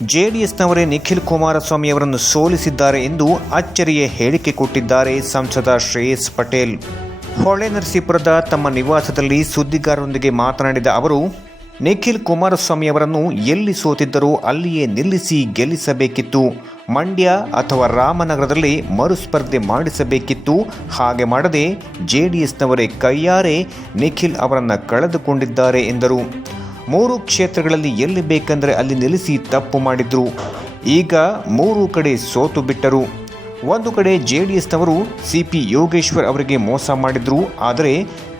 ಜೆಡಿಎಸ್ನವರೇ ನಿಖಿಲ್ ಕುಮಾರಸ್ವಾಮಿ ಅವರನ್ನು ಸೋಲಿಸಿದ್ದಾರೆ ಎಂದು ಅಚ್ಚರಿಯ ಹೇಳಿಕೆ ಕೊಟ್ಟಿದ್ದಾರೆ ಸಂಸದ ಶ್ರೇಯಸ್ ಪಟೇಲ್. ಹೊಳೆನರಸೀಪುರದ ತಮ್ಮ ನಿವಾಸದಲ್ಲಿ ಸುದ್ದಿಗಾರರೊಂದಿಗೆ ಮಾತನಾಡಿದ ಅವರು, ನಿಖಿಲ್ ಕುಮಾರಸ್ವಾಮಿ ಅವರನ್ನು ಎಲ್ಲಿ ಸೋತಿದ್ದರೂ ಅಲ್ಲಿಯೇ ನಿಲ್ಲಿಸಿ ಗೆಲ್ಲಿಸಬೇಕಿತ್ತು. ಮಂಡ್ಯ ಅಥವಾ ರಾಮನಗರದಲ್ಲಿ ಮರುಸ್ಪರ್ಧೆ ಮಾಡಿಸಬೇಕಿತ್ತು. ಹಾಗೆ ಮಾಡದೆ ಜೆಡಿಎಸ್ನವರೇ ಕೈಯಾರೆ ನಿಖಿಲ್ ಅವರನ್ನು ಕಳೆದುಕೊಂಡಿದ್ದಾರೆ ಎಂದರು. 3 ಕ್ಷೇತ್ರಗಳಲ್ಲಿ ಎಲ್ಲಿ ಬೇಕೆಂದರೆ ಅಲ್ಲಿ ನಿಲ್ಲಿಸಿ ತಪ್ಪು ಮಾಡಿದ್ರು. ಈಗ 3 ಕಡೆ ಸೋತು ಬಿಟ್ಟರು. ಒಂದು ಕಡೆ ಜೆಡಿಎಸ್ನವರು ಸಿಪಿ ಯೋಗೇಶ್ವರ್ ಅವರಿಗೆ ಮೋಸ ಮಾಡಿದ್ರು. ಆದರೆ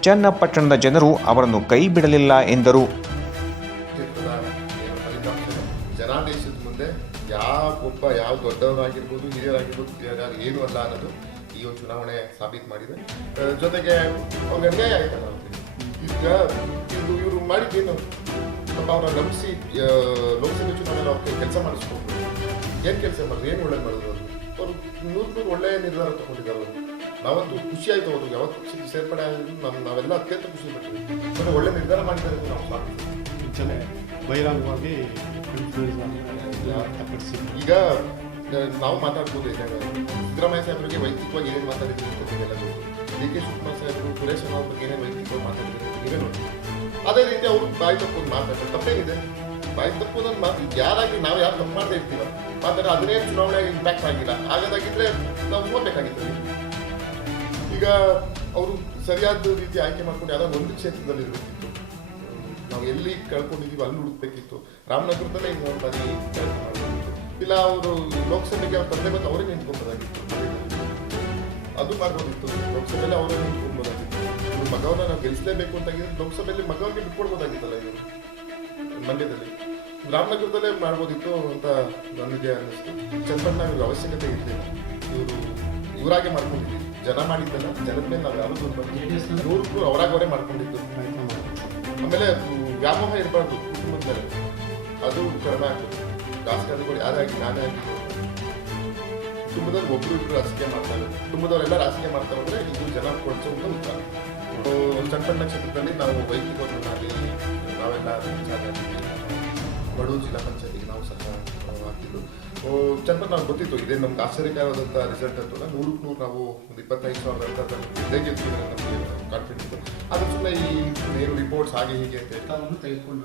ಚನ್ನಪಟ್ಟಣದ ಜನರು ಅವರನ್ನು ಕೈ ಬಿಡಲಿಲ್ಲ ಎಂದರು. ಜನಾದೇಶದ ಮುಂದೆ ಯಾವ ದೊಡ್ಡವರಾಗಿರ್ಬೋದು, ಹಿರಿಯರಾಗಿರ್ಬೋದು, ಏನು ಅಲ್ಲ ಅನ್ನೋದು ಈ ಒಂದು ಚುನಾವಣೆ ಸಾಬೀತು ಮಾಡಿದೆ. ಜೊತೆಗೆ ಅವ್ರಿಗೆ ಅನ್ಯಾಯ ಆಯ್ತಲ್ಲ. ಈಗ ಇವರು ಮಾಡಿದ್ದೇನು, ಅವ್ರನ್ನ ನಂಬಿಸಿ ಲೋಕಸಭೆ ಚುನಾವಣೆ ಅವ್ರಿಗೆ ಕೆಲಸ ಮಾಡಿಸ್ಕೊಂಡು ಏನು ಕೆಲಸ ಮಾಡಿದ್ರು, ಏನು ಒಳ್ಳೆ ಮಾಡಿದ್ರು ಅವರು 100 ಒಳ್ಳೆಯ ನಿರ್ಧಾರ ತಗೊಂಡಿದ್ದಾರೆ. ಅವರು ನಾವಂತೂ ಖುಷಿ ಆಯಿತು. ಅವರು ಯಾವತ್ತು ಪಕ್ಷಕ್ಕೆ ಸೇರ್ಪಡೆ ಆಗಿದ್ದು ನಾವೆಲ್ಲ ಅತ್ಯಂತ ಖುಷಿ ಪಡ್ತೀವಿ. ಮತ್ತೆ ಒಳ್ಳೆ ನಿರ್ಧಾರ ಮಾಡಿದ್ದಾರೆ ಅಂತ ನಾವು ಸಾಧಿಸ್ತೀವಿ. ಬಹಿರಂಗವಾಗಿ ಈಗ ನಾವು ಮಾತಾಡ್ಬೋದು. ಸಿದ್ದರಾಮಯ್ಯ ಸಾಹೇಬರಿಗೆ ವೈಯಕ್ತಿಕವಾಗಿ ಏನೇನು ಮಾತಾಡಿದ್ರು, ಡಿ.ಕೆ. ಶಿವಕುಮಾರ್ ಸಾಹೇಬರು ಸುರೇಶ್ ಅವ್ರ ಬಗ್ಗೆ ಏನೇನು ವೈಯಕ್ತಿಕವಾಗಿ ಮಾತಾಡಿದ್ರು ನೀವೇ ನೋಡಿ. ಅದೇ ರೀತಿ ಅವರು ಬಾಯಿ ತಪ್ಪೋದು ಮಾತಾಡ್ತಾರೆ. ತಪ್ಪೇನಿದೆ, ಬಾಯಿ ತಪ್ಪೋದನ್ನು ಯಾರಾಗಿ ನಾವು ಯಾರು ತಪ್ಪು ಮಾಡ್ತಾ ಇರ್ತೀವ ಮಾತಾಡಿದ್ರೆ ಅದನ್ನೇ ಚುನಾವಣೆ ಇಂಪ್ಯಾಕ್ಟ್ ಆಗಿಲ್ಲ. ಆಗದಾಗಿದ್ರೆ ನಾವು ನೋಡ್ಬೇಕಾಗಿತ್ತು. ಈಗ ಅವರು ಸರಿಯಾದ ರೀತಿ ಆಯ್ಕೆ ಮಾಡ್ಕೊಂಡು ಯಾವ್ದಾದ್ರು ಒಂದು ಕ್ಷೇತ್ರದಲ್ಲಿ ಇರಬೇಕಿತ್ತು. ನಾವು ಎಲ್ಲಿ ಕಳ್ಕೊಂಡಿದ್ದೀವಿ ಅಲ್ಲಿ ಹುಡುಕ್ಬೇಕಿತ್ತು. ರಾಮನಗರದಲ್ಲೇ ಇನ್ನೊಂದು ಬಾರಿ ಇಲ್ಲ, ಅವರು ಲೋಕಸಭೆಗೆ ಅವ್ರ ತಂದೆ ಬಂದು ಅವರೇ ನಿಂತ್ಕೊಬೋದಾಗಿತ್ತು. ಅದು ಮಾಡ್ಬೋದಿತ್ತು. ಲೋಕಸಭೆಯಲ್ಲಿ ಅವರೇ ನಿಂತ್ಕೊಬೋದಾಗಿತ್ತು. ಇವ್ರ ಮಗವನ್ನ ನಾವು ಗೆಲ್ಲಿಸಲೇಬೇಕು ಅಂತಾಗಿದ್ರೆ ಲೋಕಸಭೆಯಲ್ಲಿ ಮಗವರಿಗೆ ಬಿಟ್ಕೊಡ್ಬೋದಾಗಿತ್ತಲ್ಲ. ಇವರು ಮಂಡ್ಯದಲ್ಲಿ, ರಾಮನಗರದಲ್ಲೇ ಮಾಡ್ಬೋದಿತ್ತು ಅಂತ ನನಗೆ ಅನ್ನಿಸ್ತು. ಚನ್ನಪಟ್ಟಣ ಇವ್ರ ಅವಶ್ಯಕತೆ ಇರಲಿಲ್ಲ. ಇವರಾಗೆ ಮಾಡ್ಕೊಂಡಿದ್ವಿ. ಜನ ಮಾಡಿದ್ದಲ್ಲ, ಜನದ ಮೇಲೆ ನಾವು ಯಾರು ನೂರು ಅವರಾಗವರೇ ಮಾಡ್ಕೊಂಡಿದ್ದು. ಆಮೇಲೆ ವ್ಯಾಮೋಹ ಇರಬಾರ್ದು ಕುಟುಂಬದಲ್ಲಿ, ಅದು ಕಡಿಮೆ ಆಗ್ತದೆ. ರಾಜಕಾರಣಿಗಳು ಯಾರಾಗಿ ನಾನೇ ಆಗಿ ಕುಟುಂಬದಲ್ಲಿ ಒಬ್ಬರು ಇಬ್ಬರು ರಾಜಕೀಯ ಮಾಡ್ತಾರೆ. ಕುಟುಂಬದವರೆಲ್ಲ ರಾಜಕೀಯ ಮಾಡ್ತಾ ಹೋದ್ರೆ ಇದು ಜನ ಕೊಡ್ಸೋದು ಉತ್ತರ. ಚನ್ನಪಟ್ಟಣ ಕ್ಷೇತ್ರದಲ್ಲಿ ನಾವು ವೈಯಕ್ತಿಕವಾಗಿ ನಾವೆಲ್ಲ ಬಡೂರು ಜಿಲ್ಲಾ ಪಂಚಾಯತಿಗೆ ನಾವು ಸಹ ಹಾಕಿದ್ದು. ಚನ್ನಪಟ್ಟಣ ನಮ್ಗೆ ಗೊತ್ತಿತ್ತು, ಇದೇ ನಮ್ಗೆ ಆಶ್ಚರ್ಯಕರವಾದಂಥ ರಿಸಲ್ಟ್ ಅಂತೂ 100ಕ್ಕೆ 100 ನಾವು ಒಂದು 25,000 ಅಂತ ಇದೇ ಗೆಲ್ತೀವಿ ನಮಗೆ ಕಾನ್ಫಿಡೆನ್ಸ್ ಇತ್ತು. ಅದ್ರ ಸುಮ್ಮನೆ ಈ ರಿಪೋರ್ಟ್ಸ್ ಹಾಗೆ ಹೀಗೆ ಅಂತ ತೆಗೆದುಕೊಂಡು